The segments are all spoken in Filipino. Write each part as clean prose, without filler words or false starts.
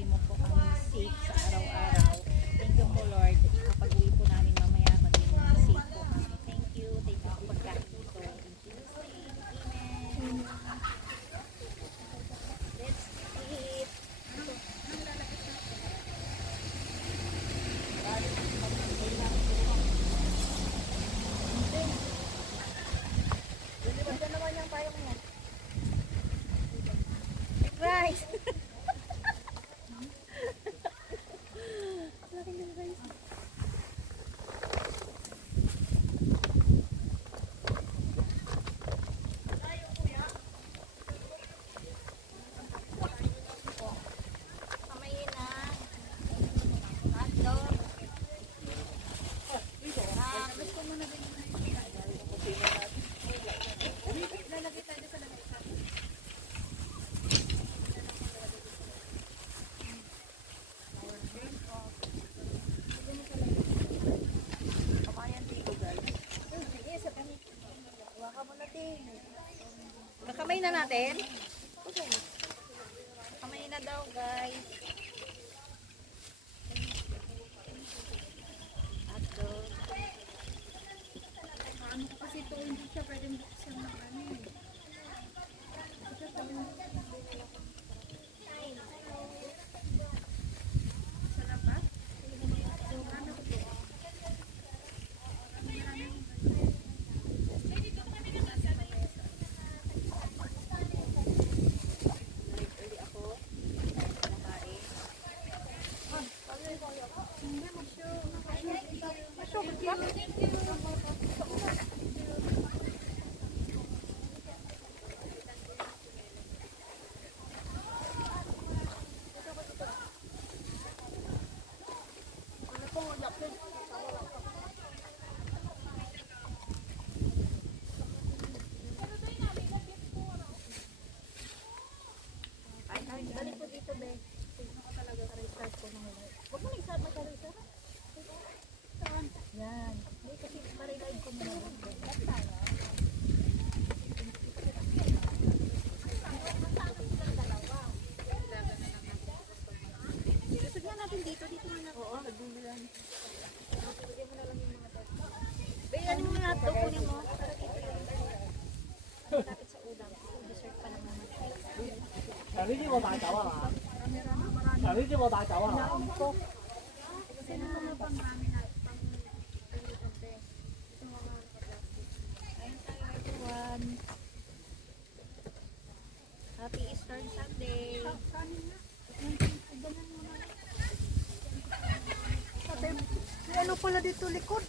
Patuloy mo po kami safe sa araw-araw. Thank you po Lord. Kapag uwi po namin mamaya, maging safe po kami. Thank you. Thank you sa pagkain dito. In Jesus' name. Amen. Let's eat. Ganda naman yung payong mo. Rice! Laki ng rice. Kamayin na. Hotdog. Gusto mo na din. Lalagay tayo sa lamesa. Kamayan dito guys. Sige, sa kami. Huwaka mo natin. Kakamay na natin. Okay. Kamay na daw guys. Hotdog. Ano kasi ito, hindi siya pwedeng buksan ng ano eh. Sa labas? Ano ko po? Early ako. Nakain. Hindi, mag-show. Balik po dito, be. Ako talaga ka-restart ko nung wala. Huwag mo nag-start mag-restart. Saan? Yan. Hindi kasi pa-relive ko muna. Last tayo. Lusog na natin dito. Dito na natin. Oo, nagbubulan. Lagyan mo na lang yung mga dito. Be, ano mo na ito? Kunin mo. Para dito yung lapit sa ulam. Dessert pa naman. 嗱呢啲我帶走啊嘛，嗱呢啲我帶走啊嘛。 Kasi naman pang marami na pang be. Ito mga plastic. Ayun tayo everyone. Happy Easter Sunday. Kanin na. Ganun mo na. May ano pala dito likod?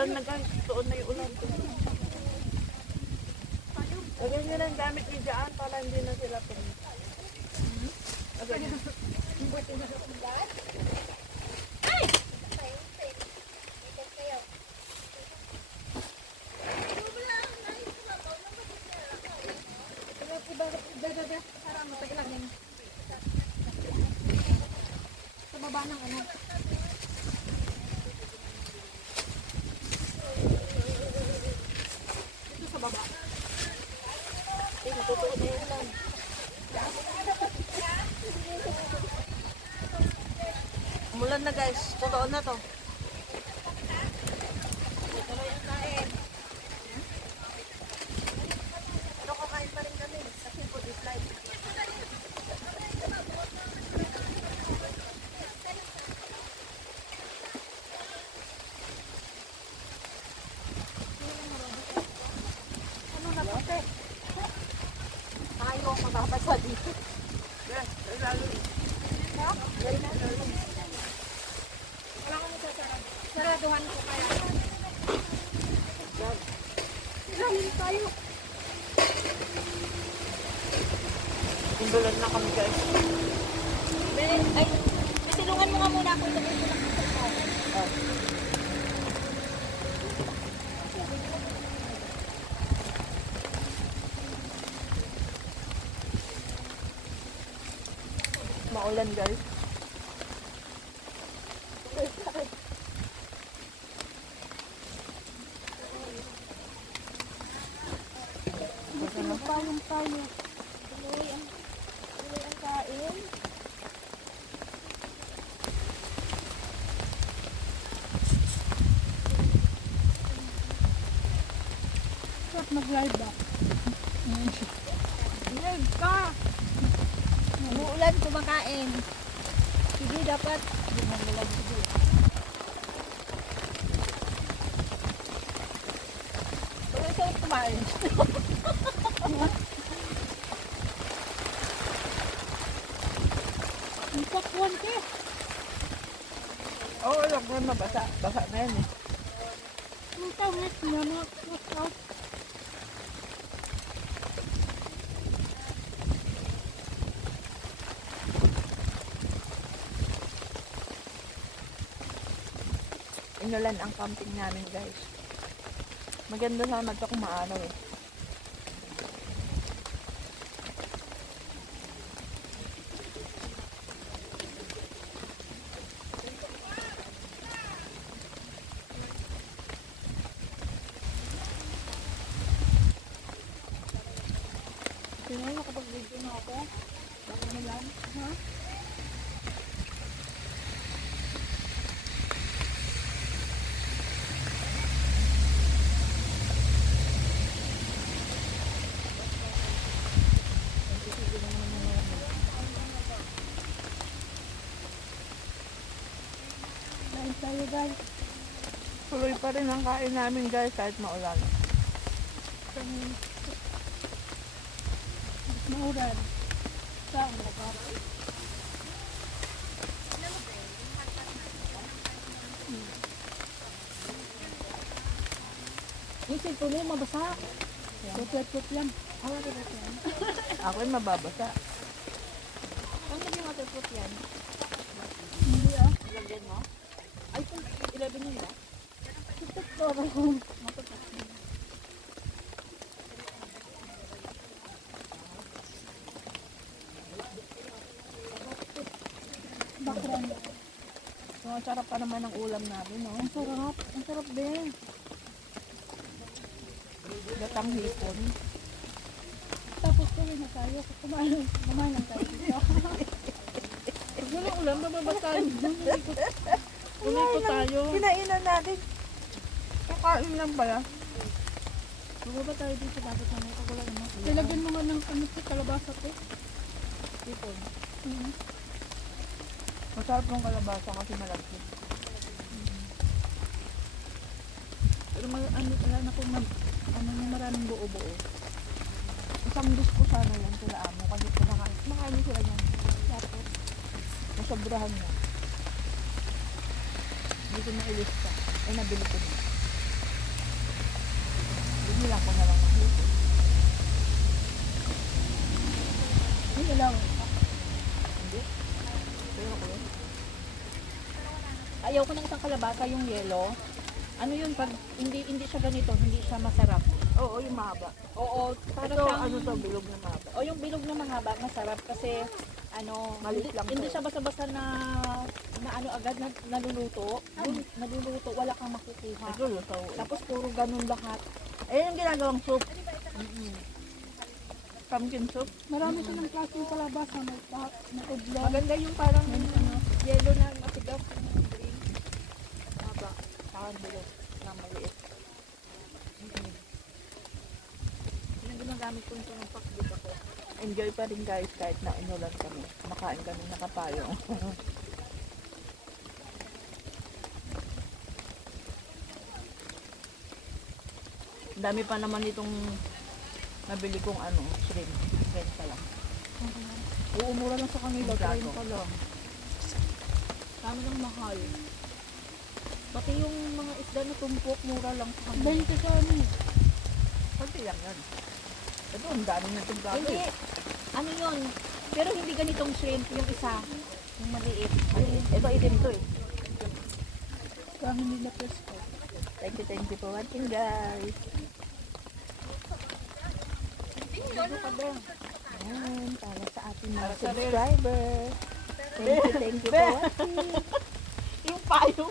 Umulan na guys. Doon na yung ulan. Lagyan nyo ng gamit niyo dyan para hindi na sila pumunta. Sa baba ng ano. Dito sa baba. Eh, natutuwa na yung ulan. Umulan na guys. Totoo na to. Tuloy ang kain. Pero kakain pa rin kami. Kasi food is life. Ano na po, te? Ayaw makabasa dito. Yes, lalo. Wala kang masasarap. Saraduhan ko kaya. Lalim tayo. Indulan na kami guys. Ay, silungan mo nga muna ako. Sabay ko lang ang cellphone. Maulan guys. Payong tayo. Tuloy ang kain. Sarap mag-live ba? Live ka! Umuulan, kumakain. Sige, dapat. Hindi mo ulan, sige. Wala sa'yo kumain. Ang pakwan ka. Oo, alam ko na basa. Basa na yan eh. Ang tawit niya mga kusap. Inulan ang camping namin guys. Maganda sana ito kung maaraw eh. Sino nakapag-video na ako? Baka na yan? Ha? Kain tayo guys. Tuloy pa rin ang kain namin guys kahit maulan. Mauran. Saan lagar? Isip ko na mabasa. Tutwet-twet lang. Ako'y mababasa. Ano yung matutut yan? Hindi ah. Lagyan mo? Ay, 11 yun ba? Tutwet ko ako. Background. So, ang sarap pa naman ng ulam namin, no? Ang sarap. Ang sarap din. Gatang hipon. Tapos tuloy na tayo. Kumain lang tayo dito. Pag walang ulam, mababasahin. Umikot tayo. Kinainan natin. Kakain lang pala. Baba tayo dito. Bakit na may kagulan mo? Ilagyan mo nga ng ano sa kalabasa ko. Hipon. Mhm. Masarap ng kalabasa kasi malagkit. Pero ano na kung maraming buo-buo. Isang dish ko sana yan sila amo kasi kumakain sila yan. Tapos, masobrahan niya. Hindi ko na ilista. Ay, nabili ko na. Nilang ko na lang mahigit. Hindi lang. Hindi. Pero ko yun. Ayaw ko ng isang kalabasa, yung yellow. Ano yun, pag hindi siya ganito, hindi siya masarap. Oo, yung mahaba. Oo, para Ito, siyang, ano to, bilog na mahaba. o yung bilog na mahaba, masarap kasi ano, Maliit lang hindi to. siya basta-basta na ano agad na naluluto. Yung naluluto, wala kang makukuha. Ito, lusaw. Tapos puro ganun lahat. Ayun yung ginagawang soup. Pumpkin soup. Marami silang klaseng kalabasa, may udlo. Maganda yung parang yellow na matigas, yung green. Haba, parang bilog na maliit. Yung ginagamit ko nito ng pakbit ako. Enjoy pa rin guys kahit na inulan kami. Makain kami nakapayo. Dami pa naman itong nabili kong ano, shrimp. Shrimp pa lang. Oo, mura lang sa kanila, Ang try plato. pa lang. Kami lang mahal. Pati yung mga isda na tumpok, mura lang sa kanila. 20 ka ano. Kunti lang yan. Ito, ang dami na itong plato. Hindi, ano yun? Pero hindi ganitong shrimp, yung isa. Yung maliit. Ito, itim to eh. Kami nila pesto. Thank you for watching guys. Ayan, para sa ating mga Para sa subscriber. Thank you for watching. Yung payo.